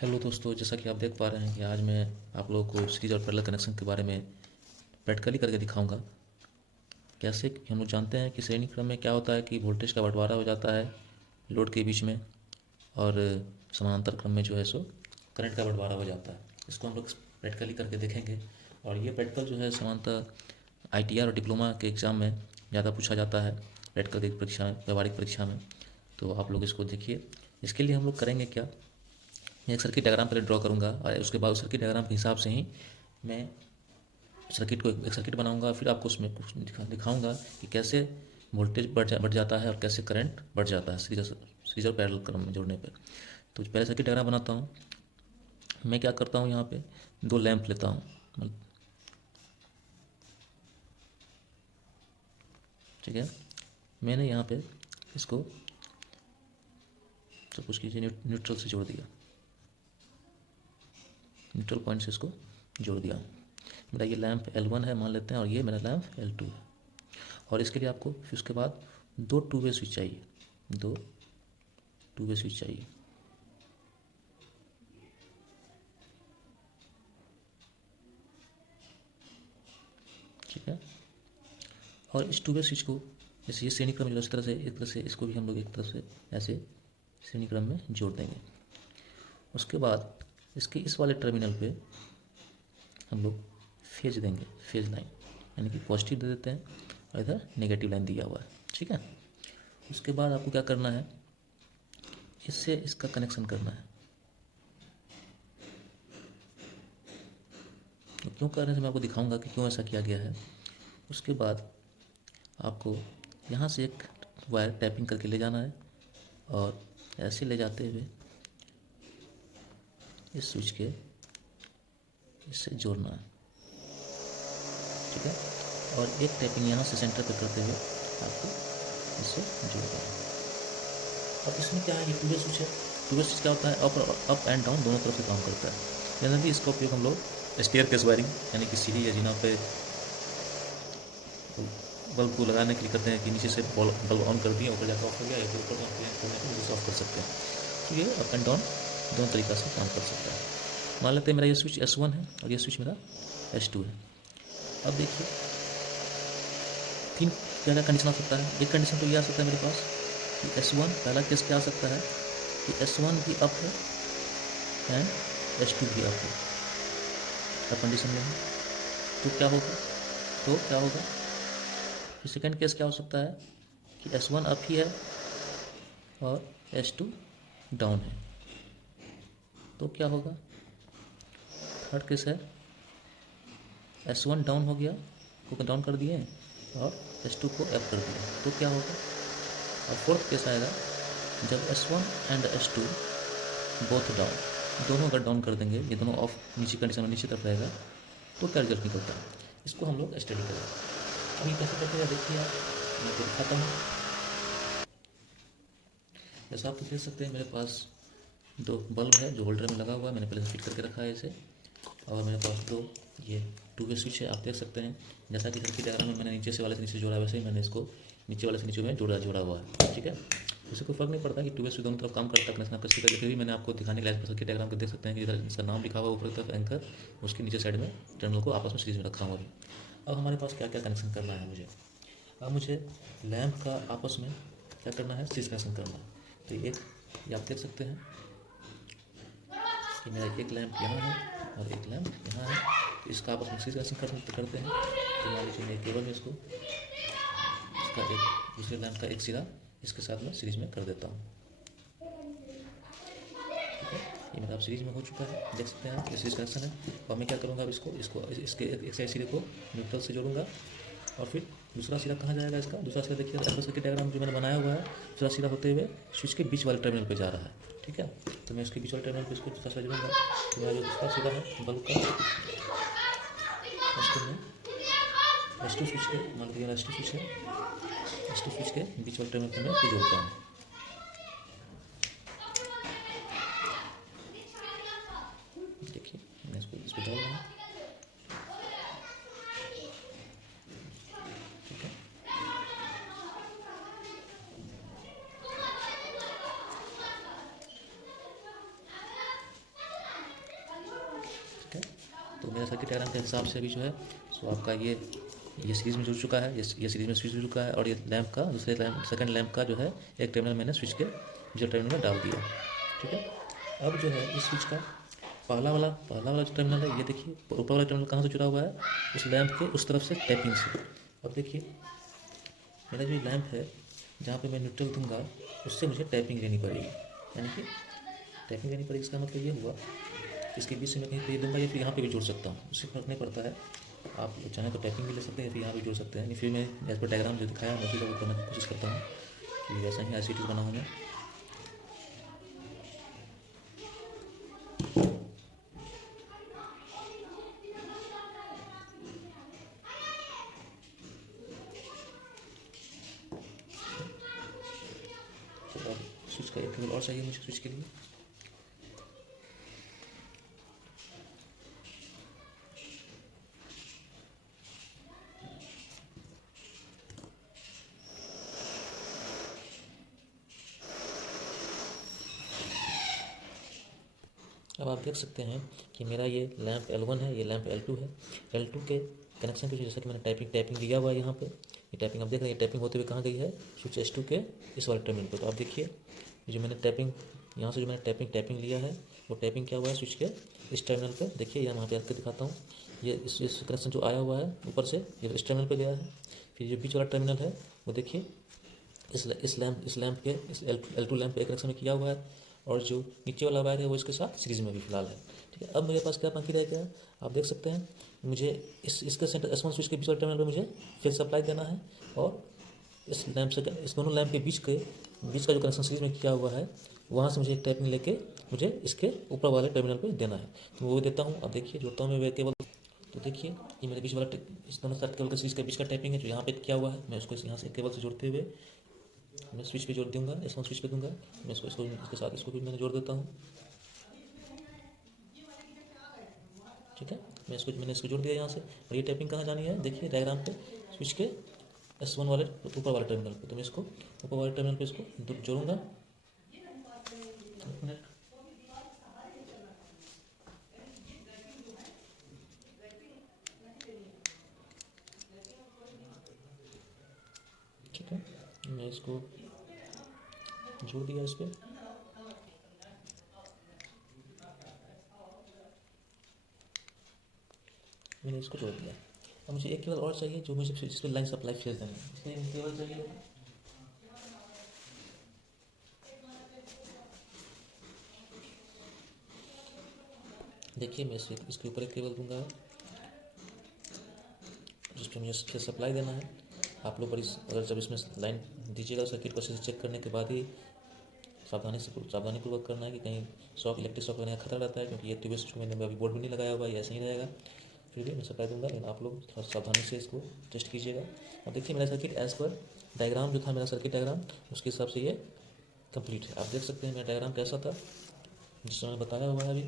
Hello दोस्तों, जैसा कि आप देख पा रहे हैं कि आज मैं आप लोगों को सीरीज और पैरेलल कनेक्शन के बारे में प्रैक्टिकली करके दिखाऊंगा। कैसे कि हम लोग जानते हैं कि श्रेणी क्रम में क्या होता है कि वोल्टेज का बंटवारा हो जाता है लोड के बीच में, और समानांतर क्रम में जो है सो करंट का बंटवारा हो जाता है। इसको हम लोग प्रैक्टिकली करके देखेंगे। और ये प्रैक्टिकल जो है सामान्यतः ITR और डिप्लोमा के एग्ज़ाम में ज़्यादा पूछा जाता है, प्रैक्टिकल की परीक्षा, व्यवहारिक परीक्षा में। तो आप लोग इसको देखिए। इसके लिए हम लोग करेंगे क्या, मैं एक सर्किट डायग्राम पहले ड्रॉ करूँगा और उसके बाद उस सर्किट डायग्राम के हिसाब से ही मैं सर्किट को एक सर्किट बनाऊँगा। फिर आपको उसमें कुछ दिखाऊँगा कि कैसे वोल्टेज बढ़ जाता है और कैसे करंट बढ़ जाता है सीरीज और पैरेलल क्रम में जोड़ने पर। तो पहले सर्किट डायग्राम बनाता हूँ। मैं क्या करता हूँ, यहाँ पे 2 लैंप लेता हूँ, ठीक है। मैंने यहाँ पे इसको सब कुछ कीजिए न्यूट्रल से जोड़ दिया, न्यूट्रल पॉइंट से इसको जोड़ दिया। मेरा ये लैंप L1 है मान लेते हैं, और ये मेरा लैंप L2 है। और इसके लिए आपको फिर उसके बाद 2 टू वे स्विच चाहिए, 2 टू वे स्विच चाहिए, ठीक है। और इस टू वे स्विच को जैसे ये श्रेणी क्रम जो इस तरह से, एक तरह से इसको भी हम लोग एक तरह से ऐसे श्रेणी क्रम में जोड़ देंगे। उसके बाद इसके इस वाले टर्मिनल पे हम लोग फेज देंगे, फेज लाइन, यानी कि पॉजिटिव दे देते हैं और इधर नेगेटिव लाइन दिया हुआ है, ठीक है। उसके बाद आपको क्या करना है, इससे इसका कनेक्शन करना है। तो क्यों करने से मैं आपको दिखाऊंगा कि क्यों ऐसा किया गया है। उसके बाद आपको यहाँ से एक वायर टैपिंग करके ले जाना है और ऐसे ले जाते हुए इस स्विच के इससे जोड़ना है, ठीक है। और एक टैपिंग यहाँ से सेंटर पर करते हुए आपको इससे जोड़ना है। अब इसमें क्या है, ये टू वे स्विच है। टू वे स्विच क्या होता है, अप एंड डाउन दोनों तरफ से काम करता है। जनरली इसका उपयोग हम लोग स्टेयर केस वायरिंग, यानी कि सीढ़ी या जीना पे बल्ब को लगाने के लिए करते हैं कि नीचे से बल्ब ऑन कर दिया, ऊपर जाकर ऑफ हो गया, या फिर ऊपर ऑफ करने के लिए ऑफ कर सकते हैं। तो ये अप एंड डाउन दोनों तरीक़ा से काम कर सकता है। मान लेते हैं मेरा ये स्विच S1 है और ये स्विच मेरा S2 है। अब देखिए 3 क्या कंडीशन आ सकता है। एक कंडीशन तो ये आ सकता है मेरे पास कि S1 पहला केस क्या आ सकता है कि S1 भी अप है एंड S2 भी अप है, अब कंडीशन में है। तो क्या होगा फिर सेकेंड केस क्या हो सकता है कि S1 अप ही है और S2 डाउन है। तो क्या होगा, थर्ड केस है S1 डाउन हो गया, को डाउन कर दिए और S2 को अप कर दिया, तो क्या होगा। और फोर्थ केस आएगा जब S1 and S2 both down, दोनों अगर डाउन कर देंगे, ये दोनों ऑफ नीचे कंडीशन में नीचे तरफ रहेगा, तो क्या रिजल्ट निकलता है। इसको हम लोग स्टडी करेंगे। अभी कैसे करते हैं देखिए आप, मैं तो दिखाता हूँ। जैसा आप देख सकते हैं मेरे पास 2 बल्ब है जो होल्डर में लगा हुआ है, मैंने पहले फिट करके रखा है इसे। और मेरे पास 2 ये टू वे स्विच है, आप देख सकते हैं। जैसा कि सर्किट डायग्राम में मैंने नीचे से वाले से नीचे जोड़ा है, वैसे ही मैंने इसको नीचे वाले से नीचे में जोड़ा हुआ है, ठीक है। उससे कोई फर्क नहीं पड़ता कि टू वे स्विच दोनों तरफ काम करता है, कनेक्शन आपका सीधा। फिर भी मैंने आपको दिखाने के लिए सर्किट डायग्राम को देख सकते हैं कि इधर इसका नाम लिखा हुआ ऊपर की तरफ एंकर, उसके नीचे साइड में टर्मिनल को आपस में सीरीज में रखा हुआ है। अब हमारे पास क्या क्या कनेक्शन करना है मुझे, अब मुझे लैंप का आपस में क्या करना है, सीरीज कनेक्शन करना है। तो ये आप देख सकते हैं कि मेरा एक लैंप यहाँ है और एक लैंप यहाँ है। तो इसका आपस में सीरीज कनेक्शन करते हैं। तो मान लीजिए मैं केबल में इसको इसका एक दूसरे लैंप का एक सिरा इसके साथ में सीरीज में कर देता हूँ, ठीक है। ये मेरा अब सीरीज में हो चुका है, देख सकते हैं आप, ये सीरीज कनेक्शन है। और मैं क्या करूँगा, अब इसको इसके एक साइड सिरे को न्यूट्रल से जोड़ूंगा और फिर दूसरा सिरा कहाँ जाएगा, इसका दूसरा सिरा देखिए ऐसा सर्किट डायग्राम जो मैंने बनाया हुआ है, दूसरा सिरा होते हुए स्विच के बीच वाले टर्मिनल पे जा रहा है, ठीक है। तो मैं इसके बीच वाले टर्मिनल पे इसको दूसरा सिरा जोड़ूंगा। तो मेरा जो दूसरा सिरा है बल्ब का, उसको मैं S2 स्विच के, मान लीजिए S2 स्विच है, S2 स्विच के बीच वाले टर्मिनल पे मैं इसको जोड़ता हूँ। देखिए मैं इसको इस पर डाल रहा हूँ, ठीक है। मेरा सर्किट डायग्राम के हिसाब से अभी जो है सो आपका ये सीरीज़ में जुड़ चुका है, ये सीरीज़ में स्विच जुड़ चुका है, और ये लैंप का दूसरे लैंप सेकंड लैंप का जो है एक टर्मिनल मैंने स्विच के जो टर्मिनल में डाल दिया। ठीक है, अब जो है इस स्विच का पहला वाला जो टर्मिनल है, ये देखिए ऊपर वाला टर्मिनल कहाँ से जुड़ा हुआ है, उस लैंप के उस तरफ से टैपिंग से। अब देखिए मेरा जो लैंप है जहाँ पे मैं न्यूट्रल दूंगा उससे मुझे टैपिंग लेनी पड़ेगी, यानी कि टैपिंग लेनी पड़ेगी। इसका मतलब ये हुआ इसके बीच से मैं कहीं पे ये दूंगा या फिर यहाँ पे भी जोड़ सकता हूँ, उससे फर्क नहीं पड़ता है। आप चाहें तो टैपिंग भी ले सकते हैं, फिर यहाँ भी जोड़ सकते हैं। नहीं फिर मैं एज पर डायग्राम जो दिखाया मैं उसी को करने की कोशिश करता हूँ कि वैसा ही IC बनाऊँ मैं। तो अब स्विच का एक केबल और चाहिए मुझे स्विच के लिए। अब आप देख सकते हैं कि मेरा ये लैंप L1 है, ये लैंप L2 है। L2 के कनेक्शन के जैसा कि मैंने टैपिंग दिया हुआ है यहाँ पे, ये टैपिंग आप देख रहे हैं, ये टैपिंग होते हुए कहाँ गई है, स्विच S2 के इस वाले टर्मिनल पे। तो आप देखिए जो मैंने टैपिंग यहाँ से जो मैंने टैपिंग लिया है, वो टैपिंग क्या हुआ है स्विच के इस टर्मिनल पर। देखिए यहाँ पे आपको दिखाता हूँ, ये इस कनेक्शन जो आया हुआ है ऊपर से ये इस टर्मिनल पर गया है। फिर जो बीच वाला टर्मिनल है वो देखिए इस लैंप के इस L2 लैंप पे एक कनेक्शन में किया हुआ है, और जो नीचे वाला वायर है वो इसके साथ सीरीज में भी फिलहाल है। ठीक है, अब मेरे पास क्या बाकी रह गया, आप देख सकते हैं मुझे इसके सेंटर S1 स्विच के बीच वाले टर्मिनल पे मुझे फिर सप्लाई देना है, और इस लैंप से इस दोनों लैंप के बीच का जो कनेक्शन सीरीज में किया हुआ है वहाँ से मुझे एक टैपिंग लेके मुझे इसके ऊपर वाले टर्मिनल पर देना है। तो वो देता हूँ। अब देखिए जोड़ता हूँ मैं केबल। तो देखिए ये मेरे बीच वाला इस दोनों साथ केबल का सीरीज के बीच का टैपिंग है जो यहाँ पे किया हुआ है। मैं उसको यहाँ से केबल से जोड़ते हुए मैं स्विच पे जोड़ दूंगा, S1 स्विच पे दूंगा। मैं इसको इसके साथ इसको भी मैंने जोड़ देता हूँ। ठीक है, मैंने इसको जोड़ दिया यहाँ से। और ये टैपिंग कहाँ जानी है, देखिए डायग्राम पे स्विच के S1 वाले ऊपर वाले टर्मिनल पे। तो मैं इसको ऊपर वाले टर्मिनल पे इसको जोड़ूंगा। ठीक है, मैं इसको जोड़ दिया इस पर। मैंने इसको जोड़ दिया। अब मुझे एक केबल और चाहिए जो मुझे इस पर लाइन सप्लाई फेज देना है, इसलिए केबल चाहिए। देखिए मैं इसके ऊपर एक केबल दूंगा जिस पर मुझे फिर सप्लाई देना है। आप लोग अगर जब इसमें लाइन दीजिएगा सर्किट को चेक करने के बाद ही सावधानीपूर्वक करना है कि कहीं इलेक्ट्रिक शॉक लगने का खतरा रहता है, क्योंकि ये ट्यूबवेल स्विच को मैंने अभी बोर्ड भी नहीं लगाया हुआ है, ये ऐसे ही रहेगा। फिर भी मैं सप्लाई दूंगा, लेकिन आप लोग थोड़ा सावधानी से इसको टेस्ट कीजिएगा। अब देखिए मेरा सर्किट एज पर डायग्राम जो था, मेरा सर्किट डायग्राम उसके हिसाब से ये कंप्लीट है। आप देख सकते हैं मेरा डायग्राम कैसा था जिस मैंने बताया हुआ है अभी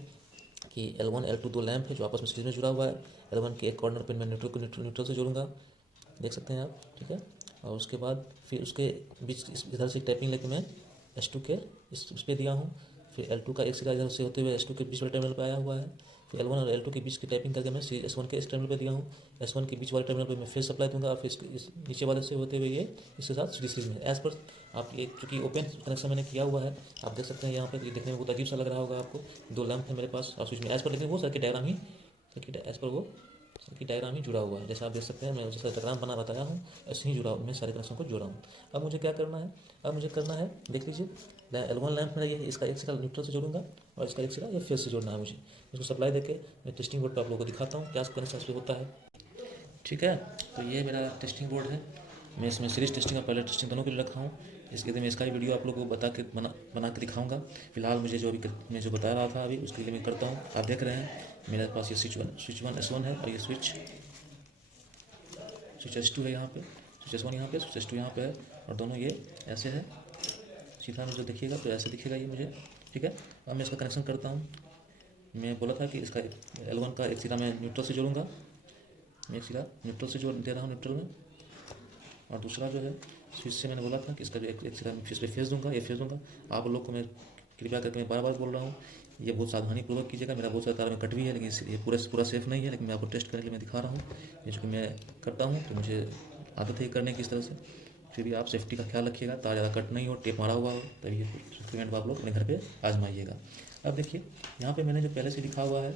कि L1 L2 दो लैंप है जो आपस में सीरीज में जुड़ा हुआ है। L1 के एक कॉर्नर पर मैं न्यूट्रल से जोड़ूंगा, देख सकते हैं आप। ठीक है, और उसके बाद फिर उसके बीच इधर से टैपिंग लेके मैं S2 के इस पे दिया हूँ। फिर L2 का एक सिरा इधर से होते हुए S2 के बीच वाले टर्मिनल पे आया हुआ है। फिर L1 और L2 के बीच की टैपिंग करके मैं S1 के इस टर्मिनल पे दिया हूँ। S1 के बीच वाले टर्मिनल पे मैं फिर सप्लाई दूंगा, और फिर इस नीचे वाले से होते हुए ये इसके साथ सीरीज में एज पर आप ये चूँकि ओपन कनेक्शन मैंने किया हुआ है, आप देख सकते हैं यहाँ पे देखने में बहुत अजीब सा लग रहा होगा आपको। दो लैंप है मेरे पास और स्विच में एज पर, लेकिन वो सर्किट डायग्राम ही एज पर वो सर्किट डायग्राम ही जुड़ा हुआ है। जैसे आप देख सकते हैं मैं जैसा डायग्राम बना बताया हूँ ऐसे ही जुड़ा, मैं सारे कनेक्शन को जोड़ा हूँ। अब मुझे क्या करना है, अब मुझे करना है देख लीजिए L1 लैंप मेरा ये है, इसका एक सिरा न्यूट्रल से जोड़ूंगा और इसका एक सिरा ये फेज से जोड़ना है मुझे। इसको सप्लाई देके मैं टेस्टिंग बोर्ड पर आप लोगों को दिखाता हूँ क्या कनेक्शन इस पर होता है। ठीक है, तो ये मेरा टेस्टिंग बोर्ड है। मैं इसमें सीरीज टेस्टिंग और पैरेलल टेस्टिंग दोनों के लिए रखा हूँ। इसके लिए मैं इसका भी वीडियो आप लोगों को बना के दिखाऊंगा। फिलहाल मुझे मैं जो बता रहा था अभी उसके लिए मैं करता हूँ। आप देख रहे हैं मेरे पास ये स्विच वन S1 है, और ये स्विच S2 है यहाँ पे। स्विच S1 यहाँ पे, स्विच S2 यहाँ पे है, और दोनों ये ऐसे है। सीधा में जो देखिएगा तो ऐसे दिखेगा ये मुझे। ठीक है, अब मैं इसका कनेक्शन करता हूँ। मैं बोला था कि इसका L1 का एक सिरा मैं न्यूट्रल से जोड़ूंगा। मैं एक सिरा न्यूट्रल से जोड़ दे रहा हूँ न्यूट्रल में, और दूसरा जो है स्विच से मैंने बोला था कि इसका जो एक सिरा इस पर फेस दूंगा, ये फेस दूंगा। आप लोग को मैं कृपया करके मैं बार बार बोल रहा हूँ, ये बहुत सावधानी पूर्वक कीजिएगा। मेरा बहुत सारा तार में कट भी है, लेकिन ये पूरा सेफ नहीं है, लेकिन मैं आपको टेस्ट करने के लिए मैं दिखा रहा हूँ। ये चूँकि मैं करता हूँ तो मुझे आदत है करने की इस तरह से। फिर भी आप सेफ्टी का ख्याल रखिएगा, तार ज़्यादा कट नहीं हो, टेप मारा हुआ हो, तभी ये एक्सपेरिमेंट आप लोग अपने घर पे आजमाइएगा। अब देखिए यहाँ पे मैंने जो पहले से लिखा हुआ है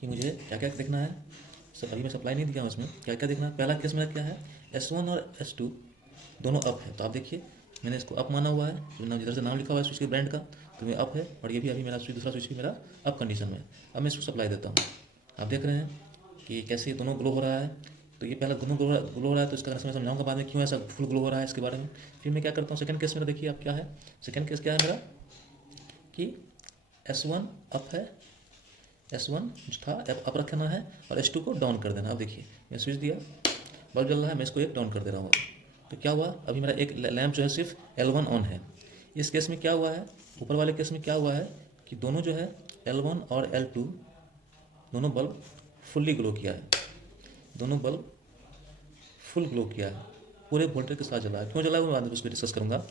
कि मुझे क्या क्या देखना है, अभी मैं सप्लाई नहीं दिया हूँ, उसमें क्या क्या देखना है। पहला केस मेरा क्या है, S1 और S2 दोनों अप है, तो आप देखिए मैंने इसको अप माना हुआ है, तो जिधर से नाम लिखा हुआ है स्विच के ब्रांड का, तो ये अप है, और ये भी अभी मेरा स्विच, दूसरा स्विच भी मेरा अप कंडीशन में है। अब मैं इसको सप्लाई देता हूँ, आप देख रहे हैं कि कैसे ये दोनों ग्लो हो रहा है। तो ये पहला दोनों ग्लो हो रहा है, तो इसका कनेक्शन मैं समझाऊंगा बाद में क्यों ऐसा फुल ग्लो हो रहा है इसके बारे में। फिर मैं क्या करता हूँ, सेकंड केस मेरा देखिए आप क्या है, सेकंड केस क्या है मेरा कि S1 अप है, S1 जो था अप रखना है, और S2 को डाउन कर देना। अब देखिए मैं स्विच दिया, बल्ब जल रहा है, मैं इसको एक डाउन कर दे रहा हूँ। तो क्या हुआ, अभी मेरा एक लैंप जो है सिर्फ L1 ऑन है। इस केस में क्या हुआ है, ऊपर वाले केस में क्या हुआ है कि दोनों जो है L1 और L2 दोनों बल्ब फुल्ली ग्लो किया है, दोनों बल्ब फुल ग्लो किया है, पूरे वोल्टेज के साथ जला है। क्यों जला है वो बाद में उसको डिस्कस करूँगा।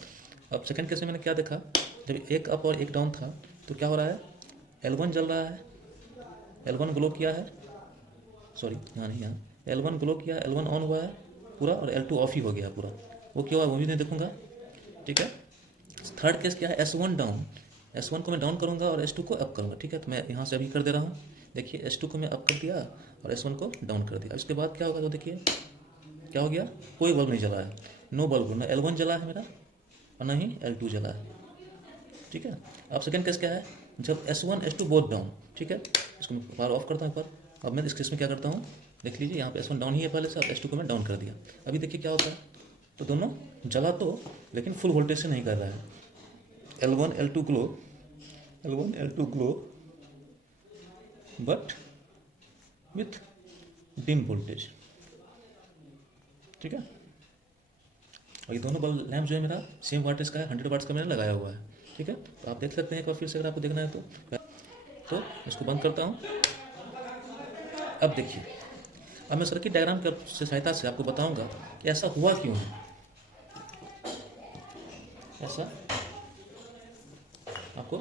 अब सेकंड केस में मैंने क्या देखा, जब एक अप और एक डाउन था तो क्या हो रहा है, L1 जल रहा है, L1 ग्लो किया है, सॉरी यहाँ नहीं, यहाँ L1 ग्लो किया, L1 ऑन हुआ है पूरा, और L2 ऑफ ही हो गया पूरा। वो क्यों हुआ वो भी नहीं देखूंगा, ठीक है। थर्ड केस क्या है, S1 डाउन, S1 को मैं डाउन करूंगा और S2 को अप करूंगा, ठीक है। तो मैं यहाँ से अभी कर दे रहा हूँ, देखिए S2 को मैं अप कर दिया और S1 को डाउन कर दिया। इसके बाद क्या होगा, तो देखिए क्या हो गया, कोई बल्ब नहीं जला है, नो बल्ब, ना L1 जला है मेरा और ना ही L2 जला है, ठीक है। अब सेकंड केस क्या है, जब S1 S2 बोथ डाउन, ठीक है। इसको मैं पावर ऑफ करता हूँ एक बार। अब मैं इस केस में क्या करता हूँ, देख लीजिए यहाँ पे S1 डाउन ही है पहले से, अब S2 को मैं डाउन कर दिया। अभी देखिए क्या होता है, तो दोनों जला तो लेकिन फुल वोल्टेज से नहीं कर रहा है। L1 L2 glow, L1 L2 glow but with dim voltage, ठीक है। और ये दोनों बल्ब लैंप जो है मेरा सेम वाटेज का है, 100 वाट्स का मैंने लगाया हुआ है, ठीक है। तो आप देख सकते हैं एक बार फिर से, अगर आपको देखना है तो इसको बंद करता हूँ। अब देखिए, अब मैं सर्किट डायग्राम की सहायता से आपको बताऊंगा कि ऐसा हुआ क्यों है, ऐसा आपको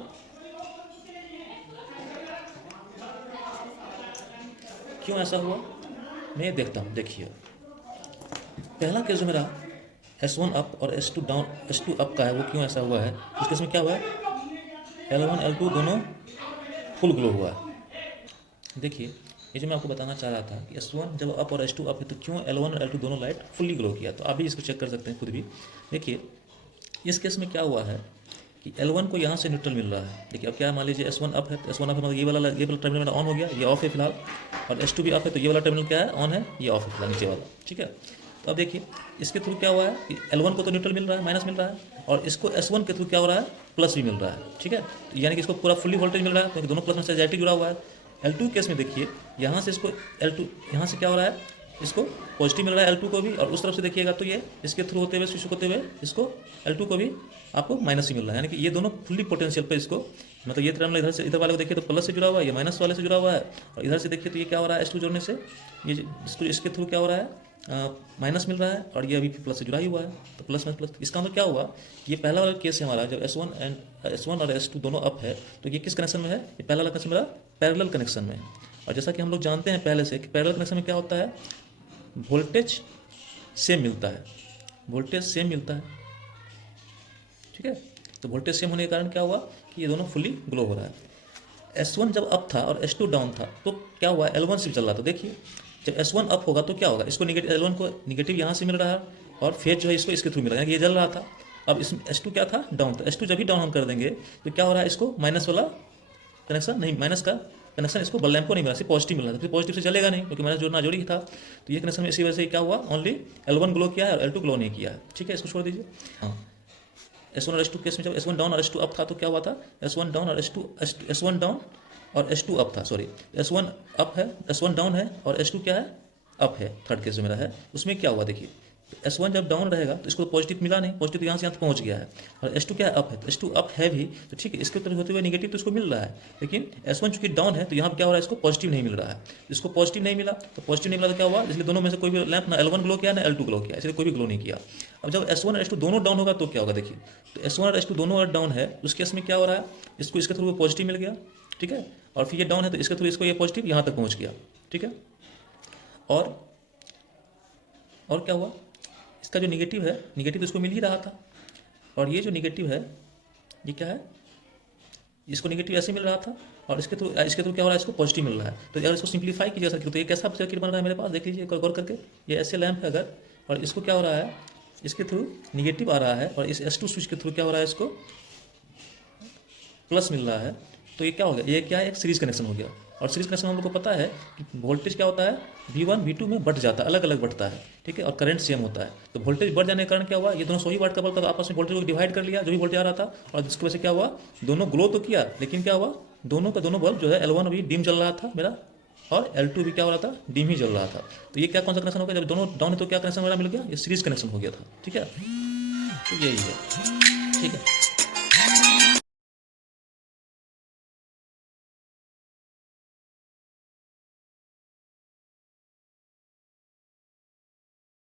क्यों ऐसा हुआ मैं देखता हूँ। देखिए पहला केस जो मेरा S1 अप और S2 डाउन, S2 अप का है, वो क्यों ऐसा हुआ है, इस केस में क्या हुआ है, L1 L2 दोनों फुल ग्लो हुआ है। देखिए ये जो मैं आपको बताना चाह रहा था कि S1 जब अप और S2 अप है तो क्यों L1 और L2 दोनों लाइट फुल्ली ग्लो किया, तो आप भी इसको चेक कर सकते हैं खुद भी। देखिए इस केस में क्या हुआ है कि L1 को यहाँ से न्यूट्रल मिल रहा है। देखिए अब क्या मान लीजिए S1 अप है, तो S1 अप है मतलब ये वाला टर्मिनल मेरा ऑन हो गया, ये ऑफ है फिलहाल, और S2 भी अप है तो ये वाला टर्मिनल क्या है, ऑन है, ये ऑफ है फिलहाल नीचे वाला, ठीक है। तो अब देखिए इसके थ्रू क्या हुआ है कि L1 को तो न्यूट्रल मिल रहा है, माइनस मिल रहा है, और इसको S1 के थ्रू क्या हो रहा है, प्लस भी मिल रहा है, ठीक है। यानी कि इसको पूरा फुल्ली वोल्टेज मिल रहा है, क्योंकि दोनों प्लस में से डायरेक्टली जुड़ा हुआ है। L2 केस में देखिए यहाँ से इसको L2 यहाँ से क्या हो रहा है, इसको पॉजिटिव मिल रहा है L2 को भी, और उस तरफ से देखिएगा तो ये इसके थ्रू होते हुए स्विच होते हुए इसको L2 को भी आपको माइनस ही मिल रहा है। यानी कि ये दोनों फुल्ली पोटेंशियल पे इसको, मतलब ये टर्मिनल इधर से इधर वाले को देखिए तो प्लस से जुड़ा हुआ है, ये माइनस वाले से जुड़ा हुआ है, और इधर से देखिए तो ये क्या हो रहा है, S2 जोड़ने से ये इसके थ्रू क्या हो रहा है, माइनस मिल रहा है, और ये अभी प्लस से जुड़ा ही हुआ है, तो प्लस में प्लस। इसका मतलब क्या हुआ, ये पहला वाला केस है हमारा, जब S1 और S2 दोनों अप है तो ये किस कनेक्शन में है, ये पहला वाला कनेक्शन मेरा पैरेलल कनेक्शन में है। और जैसा कि हम लोग जानते हैं पहले से कि पैरेलल कनेक्शन में क्या होता है, वोल्टेज सेम मिलता है, वोल्टेज सेम मिलता है, ठीक है। तो वोल्टेज सेम होने के कारण क्या हुआ कि ये दोनों फुली ग्लो हो रहा है। S1 जब अप था और S2 डाउन था तो क्या हुआ, L1 सिर्फ चल रहा था। देखिए जब S1 अप होगा तो क्या होगा, इसको निगेटिव, L1 को निगेटिव यहाँ से मिल रहा है, और फेज जो है इसको इसके थ्रू मिल रहा है, ये जल रहा था। अब इसमें S2 क्या था, डाउन था। S2 जब भी डाउन हम कर देंगे तो क्या हो रहा है, इसको माइनस वाला कनेक्शन नहीं, माइनस का कनेक्शन इसको बल लैंप को नहीं मिला, सिर्फ पॉजिटिव मिल रहा था, फिर पॉजिटिव से चलेगा नहीं क्योंकि माइनस जोड़ना जोड़ी ही था। तो ये कनेक्शन में इसी वजह से क्या हुआ, ओनली L1 ग्लो किया है और L2 ग्लो नहीं किया है, ठीक है। इसको छोड़ दीजिए। हाँ S1 और S2 केस में जब S1 डाउन और S2 अप था तो क्या हुआ था, S1 डाउन और S1 डाउन और S2 अप था, सॉरी S1 अप है, S1 डाउन है और S2 क्या है, अप है। थर्ड केस जो मेरा है उसमें क्या हुआ, देखिए S1 जब डाउन रहेगा तो इसको पॉजिटिव मिला नहीं, पॉजिटिव तो यहाँ से यहाँ तक पहुँच गया है, और S2 क्या है, अप है, तो S2 अप है भी, तो ठीक है, इसके तरफ होते हुए नेगेटिव तो इसको मिल रहा है, लेकिन S1 चूंकि डाउन है तो यहाँ पर क्या हो रहा है, इसको पॉजिटिव नहीं मिल रहा है, इसको पॉजिटिव नहीं मिला, तो पॉजिटिव नहीं मिला तो क्या हुआ, इसलिए दोनों में से कोई भी लैंप ना L1 ग्लो किया ना L2 ग्लो किया, इसलिए कोई भी ग्लो नहीं किया। अब जब S1 और S2 दोनों डाउन होगा तो क्या होगा, देखिए, तो S1 और S2 दोनों डाउन है, उस केस में क्या हो रहा है, इसको इसके थ्रू पॉजिटिव मिल गया, ठीक है, और फिर ये डाउन है तो इसके थ्रू इसको ये पॉजिटिव यहाँ तक पहुँच गया, ठीक है। और क्या हुआ, इसका जो निगेटिव है, निगेटिव इसको मिल ही रहा था, और ये जो निगेटिव है ये क्या है, इसको निगेटिव ऐसे मिल रहा था, और इसके थ्रू क्या हो रहा है, इसको पॉजिटिव मिल रहा है। तो अगर इसको सिंप्लीफाई कीजिए सर्किट तो ये कैसा सर्किट बन रहा है मेरे पास, देख लीजिए गौर करके, ये ऐसे लैंप है अगर, और इसको क्या हो रहा है, इसके थ्रू निगेटिव आ रहा है, और इस S2 स्विच के थ्रू क्या हो रहा है, इसको प्लस मिल रहा है, तो ये क्या हो गया, ये क्या है, एक सीरीज कनेक्शन हो गया। और सीरीज कनेक्शन हम लोग को पता है कि वोल्टेज क्या होता है, V1 V2 में बढ़ जाता है, अलग अलग बढ़ता है, ठीक है, और करंट सेम होता है। तो वोल्टेज बढ़ जाने के कारण क्या हुआ, ये दोनों 100 वाट का बल्ब था, आपस में वोल्टेज को डिवाइड कर लिया, जो भी वोल्टेज आ रहा था, और जिसकी वजह से क्या हुआ, दोनों ग्लो तो किया, लेकिन क्या हुआ, दोनों का दोनों बल्ब जो है L1 अभी डिम जल रहा था मेरा, और L2 भी क्या हो रहा था, डिम ही जल रहा था। तो ये क्या कौन सा कनेक्शन हो गया, जब दोनों डाउन है तो क्या कनेक्शन मेरा मिल गया, ये सीरीज कनेक्शन हो गया था, ठीक है, तो यही है, ठीक है।